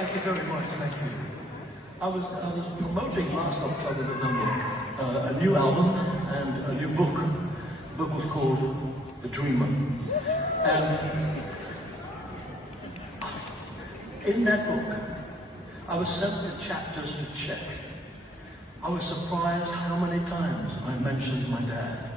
Thank you very much, thank you. I was promoting last October, November, a new album and a new book. The book was called The Dreamer. And in that book, I was sent the chapters to check. I was surprised how many times I mentioned my dad.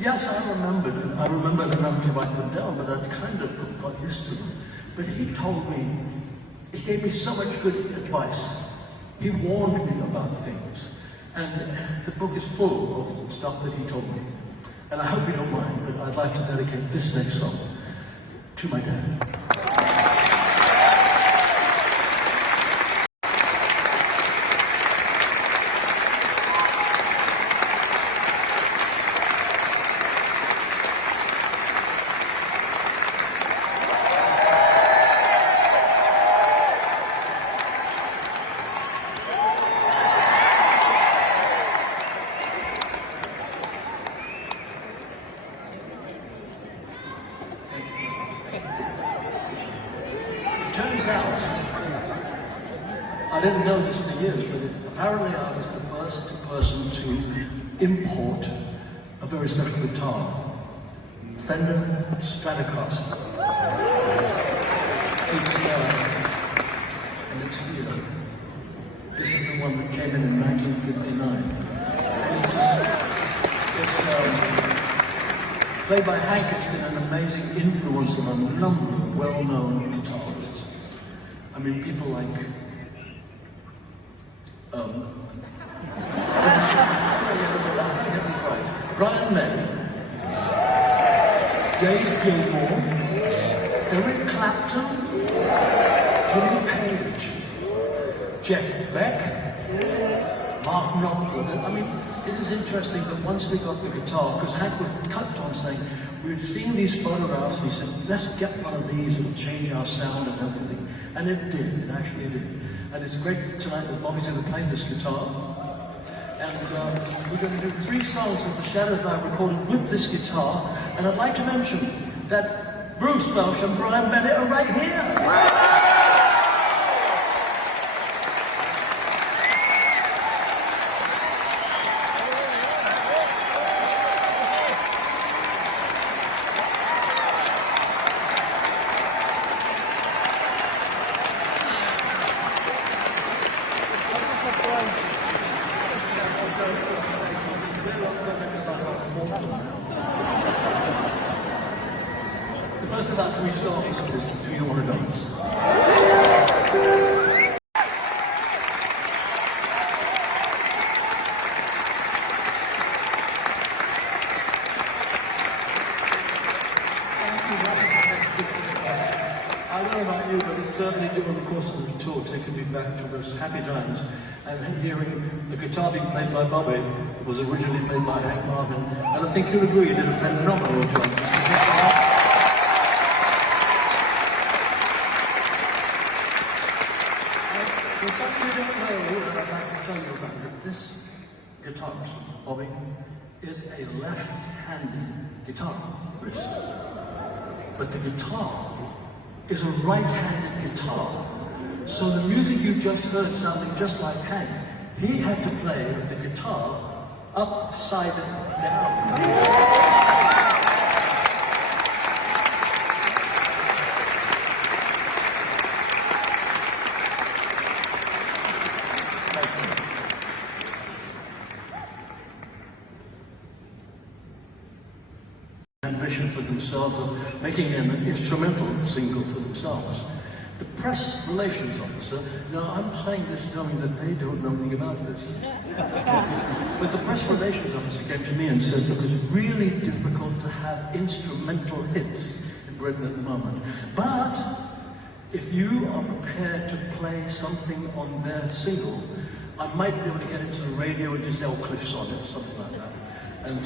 Yes, I remembered enough to write them down, but I kind of got used to them. But he told me, he gave me so much good advice. He warned me about things. And the book is full of stuff that he told me. And I hope you don't mind, but I'd like to dedicate this next song to my dad. Turns out, I didn't know this for years, but apparently I was the first person to import a very special guitar, Fender Stratocaster. And it's here. This is the one that came in 1959. It's played by Hank. It's been an amazing influence on a number of well-known guitarists. I mean, people like, Brian May, Dave Gilmour, Eric Clapton, Jimmy Page, Jeff Beck, Mark Knopfler. I mean, it is interesting that once we got the guitar, because Hank kept on saying, we've seen these photographs, and he said, let's get one of these, it'll change our sound and everything. And it did, it actually did. And it's great tonight that Bobby's going to play this guitar. And we're going to do 3 songs that the Shadows and I recorded with this guitar. And I'd like to mention that Bruce Welch and Brian Bennett are right here. The first of our 3 songs is Do You Want to Dance? I don't know about you, but it's certainly during the course of the tour taking me back to those happy times. And hearing the guitar being played by Bobby was originally played by Hank Marvin, and I think you'll agree he did a phenomenal job. In fact, you don't know what I'd like to tell you about it. This guitarist, Bobby, is a left-handed guitarist. But the guitar is a right-handed guitar. So the music you just heard sounding just like Hank, he had to play with the guitar upside down. Ambition for themselves of making an instrumental single for themselves. The press relations officer, now I'm saying this knowing that they don't know anything about this. But the press relations officer came to me and said, look, it's really difficult to have instrumental hits in Britain at the moment. But if you are prepared to play something on their single, I might be able to get it to the radio with Giselle Cliffs on it, something like that. And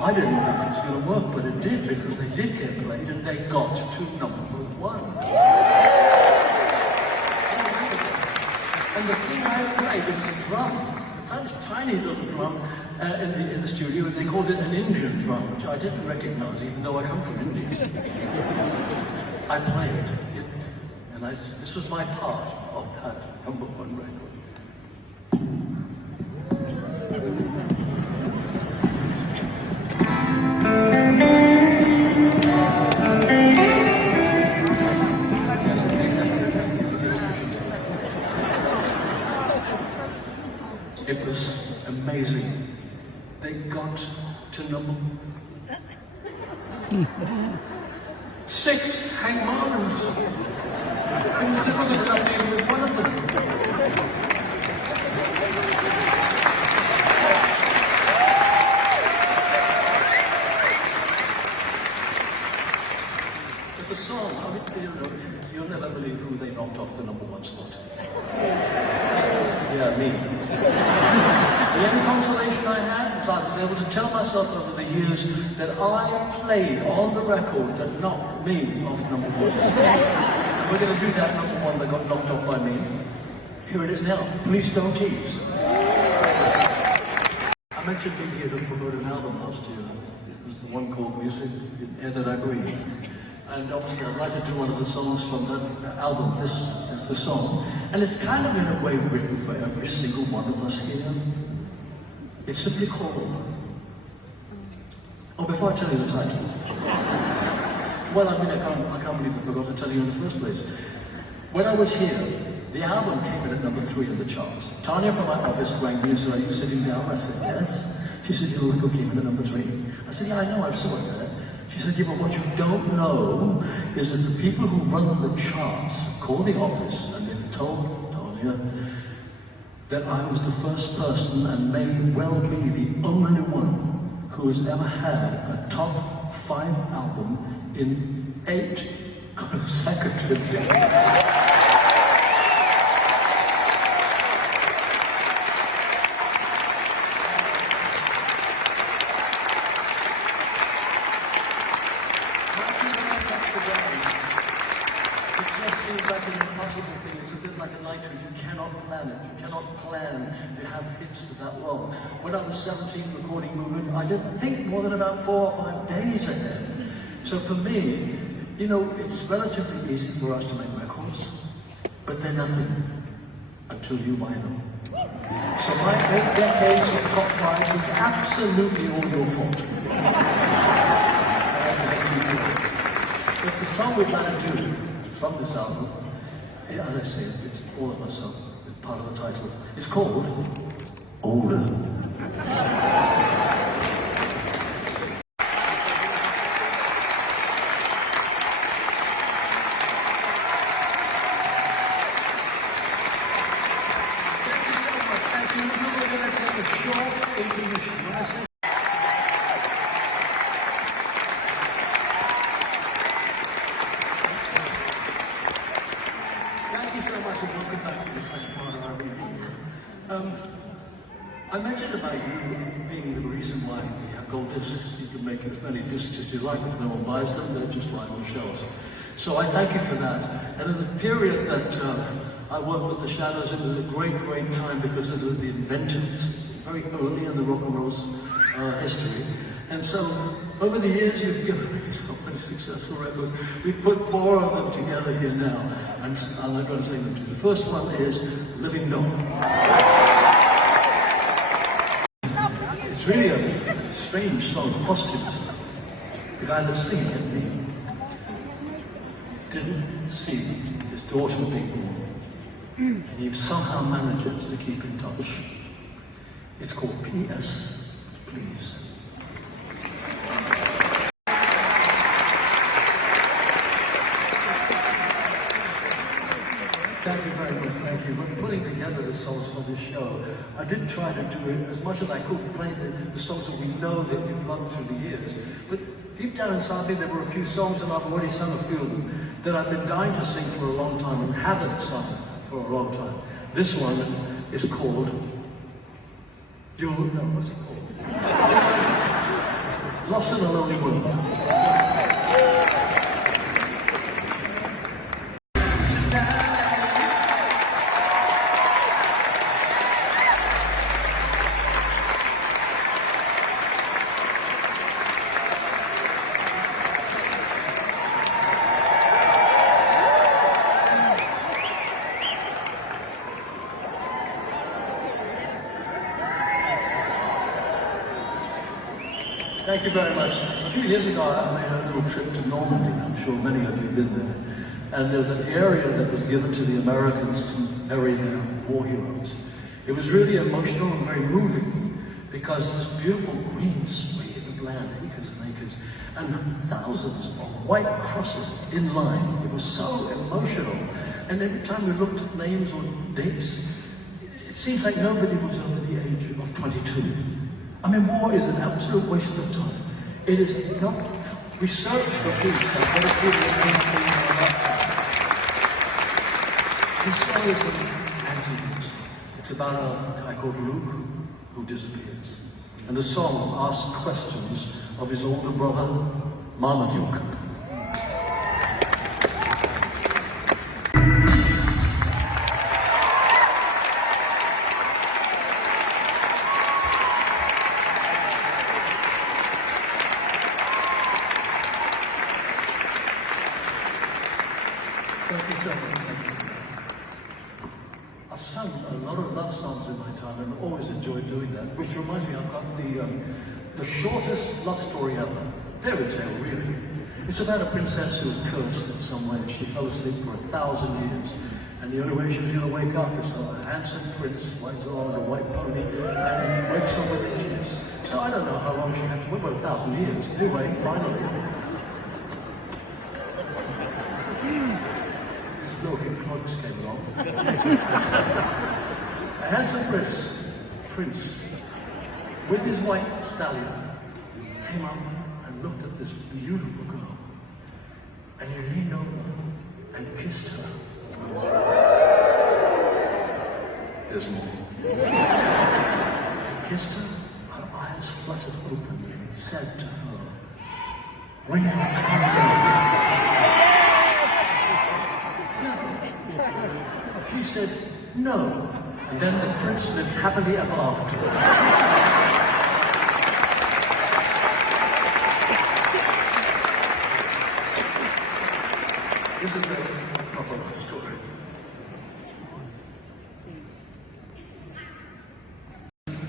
I didn't think it was going to work, but it did, because they did get played and they got to #1. And the thing I played, there was a drum, a tiny little drum in the studio, and they called it an Indian drum, which I didn't recognize, even though I come from India. I played it, And this was my part of that #1 record. It was amazing. They got to number 6 Hank Marvins. It was difficult enough dealing with one of them. But the song, I mean, you know, you'll never believe who they knocked off the #1 slot. Yeah, me. The only consolation I had was I was able to tell myself over the years that I played on the record that knocked me off #1. And we're going to do that #1 that got knocked off by me. Here it is now. Please Don't Tease. I mentioned being here to promote an album last year. It was the one called Music, The Air That I Breathe. And obviously I'd like to do one of the songs from that album. This is the song. And it's kind of in a way written for every single one of us here. It's simply called... Oh, before I tell you the title. Well, I mean, I can't believe I forgot to tell you in the first place. When I was here, the album came in at #3 in the charts. Tanya from my office rang me and said, "Are you sitting down?" I said, "Yes." She said, "Your record came in at #3. I said, "Yeah, I know, I saw it there." She said, "Yeah, but what you don't know is that the people who run the charts call the office and they've told Tanya that I was the first person and may well be the only one who has ever had a top 5 album in 8 consecutive days." You have hits for that long. When I was 17 recording Movement, I didn't think more than about 4 or 5 days ahead. So for me, you know, it's relatively easy for us to make records, but they're nothing until you buy them. So my 8 decades of top 5 is absolutely all your fault. But the song we're going to do from this album, as I say, it's all of us, so it's part of the title. It's called Older. I mentioned about you being the reason why we have gold discs. You can make as many discs as you like. If no one buys them, they're just lying on shelves. So I thank you for that. And in the period that I worked with the Shadows, it was a great, great time because it was the inventives, very early in the rock and roll's history. And so, over the years, you've given me so many successful records. We've put 4 of them together here now, and I'm going to sing them to you. The first one is Living Dog. It's really a strange song, it's posthumous. The guy that's singing it, me, didn't see his daughter being born, and he somehow manages to keep in touch. It's called P.S. Please. Thank you very much, thank you. When putting together the songs for this show, I did try to do it as much as I could, play the songs that we know that you've loved through the years. But deep down inside me, there were a few songs, and I've already sung a few of them, that I've been dying to sing for a long time and haven't sung for a long time. This one is called... what's it called? Lost in a Lonely World. Thank you very much. A few years ago, I made a little trip to Normandy. I'm sure many of you have been there. And there's an area that was given to the Americans to bury their war heroes. It was really emotional and very moving because this beautiful green swathe of land, acres and acres, and thousands of white crosses in line. It was so emotional. And every time we looked at names or dates, it seems like nobody was over the age of 22. I mean, war is an absolute waste of time. It is not research for peace. I've got to give you a thing about that. This story is an antidote. It's about a guy called Luke who disappears. And the song asks questions of his older brother, Marmaduke. I've sung a lot of love songs in my time and always enjoyed doing that, which reminds me I've got the shortest love story ever. Fairy tale, really. It's about a princess who was cursed in some way. She fell asleep for 1,000 years. And the only way she's going to wake up is a handsome prince rides along a white pony and wakes her with a kiss. So I don't know how long she had to wait, about 1,000 years. Anyway, finally. Broken clogs came along. A handsome prince, with his white stallion, came up and looked at this beautiful girl. And he leaned over and kissed her. There's more. He kissed her, her eyes fluttered open, and he said to her, "Will you marry me?" She said, "No." And then the prince lived happily ever after. This is a proper love story.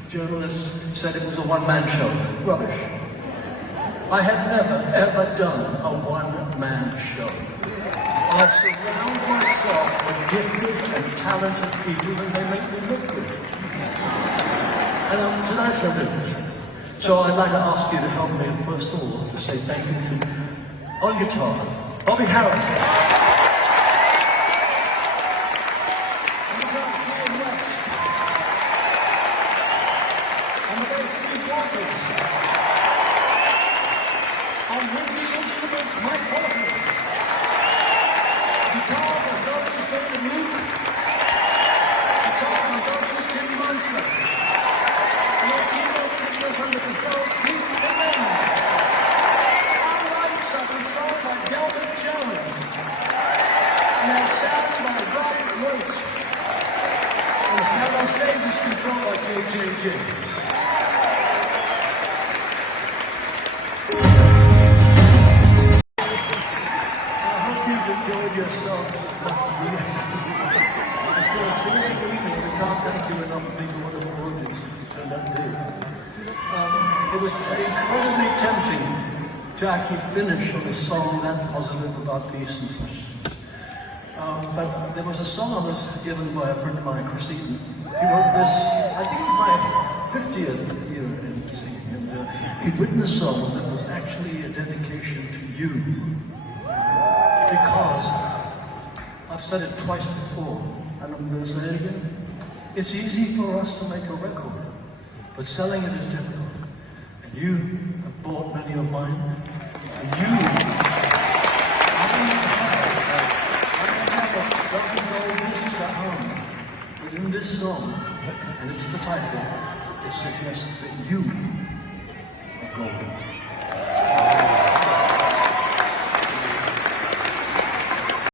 Journalists said it was a one-man show. Rubbish. I have never, ever done a one-man show. I surround myself with gifted and talented people and they make me look good. And tonight's no different. So I'd like to ask you to help me, first of all, to say thank you to, on guitar, Bobby Harris. And the very few vocals. On wind instruments, Mike Walker. Guitar, the vocals, David Luke. Guitar, the vocals, Tim Munson. And our keyboard figures under control, Pete Finland. Our lights are controlled by Delbert Jones. And our sound by Robert Roach. And the sound on stage is controlled by J.J. James. Enjoyed yourself as much as we have. It's been a terrific evening. We can't thank you enough for being a wonderful audience. You turned out to do. It was incredibly tempting to actually finish on a song that positive about peace and such things. But there was a song I was given by a friend of mine, Chris Eaton. He wrote this, I think it was my 50th year in singing, and he'd written a song that was actually a dedication to you. Because I've said it twice before, and I'm going to say it again. It's easy for us to make a record, but selling it is difficult. And you have bought many of mine, and you, I have a dozen gold discs at home. But in this song, and it's the title, it suggests that you are golden.